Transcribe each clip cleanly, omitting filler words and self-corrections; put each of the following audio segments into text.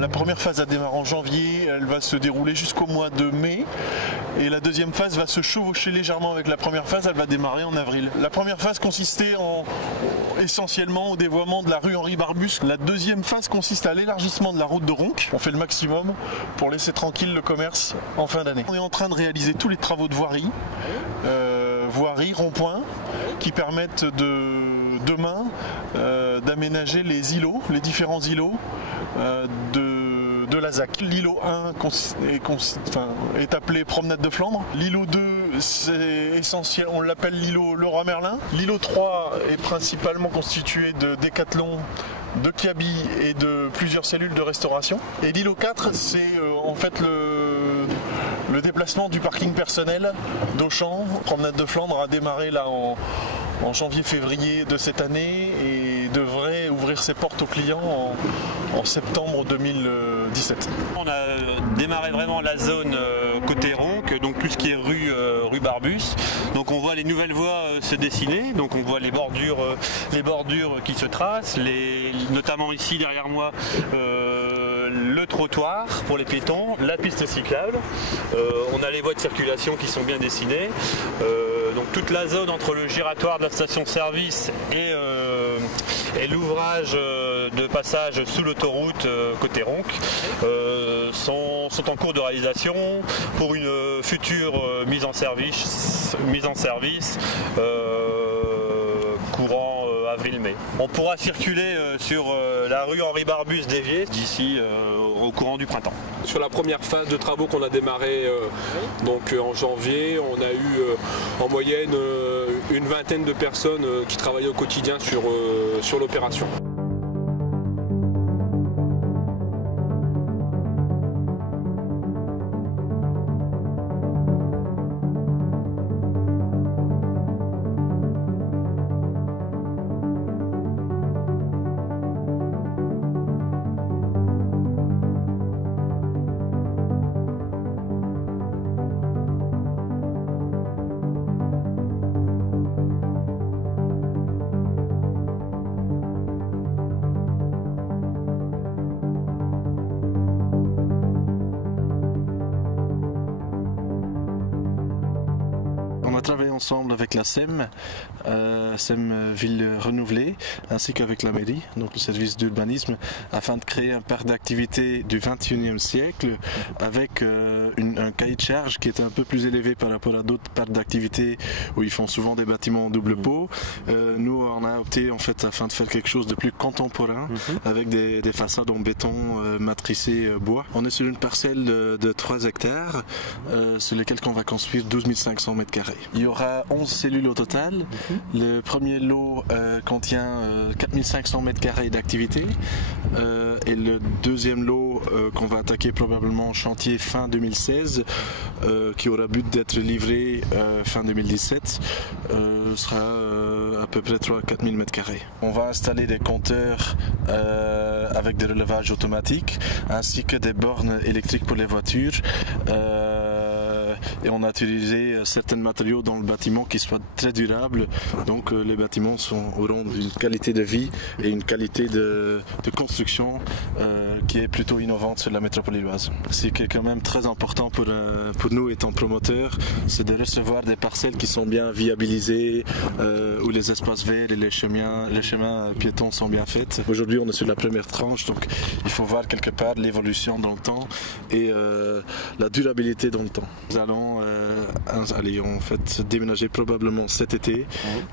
La première phase a démarré en janvier, elle va se dérouler jusqu'au mois de mai. Et la deuxième phase va se chevaucher légèrement avec la première phase, elle va démarrer en avril. La première phase consistait essentiellement au dévoiement de la rue Henri Barbus. La deuxième phase consiste à l'élargissement de la route de Ronques. On fait le maximum pour laisser tranquille le commerce en fin d'année. On est en train de réaliser tous les travaux de voirie, rond-point, qui permettent demain d'aménager les îlots, les différents îlots de la ZAC. L'îlot 1 est appelé Promenade de Flandre. L'îlot 2, c'est essentiel, on l'appelle l'îlot Leroy Merlin. L'îlot 3 est principalement constitué de Decathlon, de Kiabi et de plusieurs cellules de restauration. Et l'îlot 4, c'est en fait le déplacement du parking personnel d'Auchan. Promenade de Flandre a démarré là en janvier-février de cette année et devrait ouvrir ses portes aux clients en septembre 2017. On a démarré vraiment la zone côté Ronques, donc tout ce qui est rue Barbus. Donc on voit les nouvelles voies se dessiner, donc on voit les bordures qui se tracent, notamment ici derrière moi le trottoir pour les piétons, la piste cyclable. On a les voies de circulation qui sont bien dessinées. Donc toute la zone entre le giratoire de la station-service et l'ouvrage de passage sous l'autoroute côté Ronques sont en cours de réalisation pour une future mise en service courant avril-mai. On pourra circuler sur la rue Henri Barbus d'Évier d'ici au courant du printemps. Sur la première phase de travaux qu'on a démarré donc en janvier, on a eu en moyenne une vingtaine de personnes qui travaillaient au quotidien sur l'opération. On a travaillé ensemble avec la SEM, SEM Ville Renouvelée, ainsi qu'avec la mairie, donc le service d'urbanisme, afin de créer un parc d'activités du 21e siècle avec un cahier de charge qui est un peu plus élevé par rapport à d'autres parcs d'activités où ils font souvent des bâtiments en double pot. Nous, on a opté en fait afin de faire quelque chose de plus contemporain avec des façades en béton matricées bois. On est sur une parcelle de 3 hectares sur lesquels on va construire 12 500 mètres carrés. Il y aura 11 cellules au total. Le premier lot contient 4 500 mètres carrés d'activité et le deuxième lot qu'on va attaquer probablement en chantier fin 2016 qui aura but d'être livré fin 2017 sera à peu près 3 4 000 mètres carrés. On va installer des compteurs avec des relevages automatiques ainsi que des bornes électriques pour les voitures. Et on a utilisé certains matériaux dans le bâtiment qui soient très durables, donc les bâtiments auront une qualité de vie et une qualité de construction qui est plutôt innovante sur la métropole lilloise. Ce qui est quand même très important pour nous étant promoteurs, c'est de recevoir des parcelles qui sont bien viabilisées, où les espaces verts et les chemins piétons sont bien faits. Aujourd'hui on est sur la première tranche, donc il faut voir quelque part l'évolution dans le temps et la durabilité dans le temps. Nous allons en fait déménager probablement cet été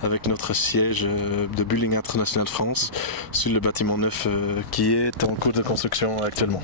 avec notre siège de Bulling International France sur le bâtiment neuf qui est en cours de construction actuellement.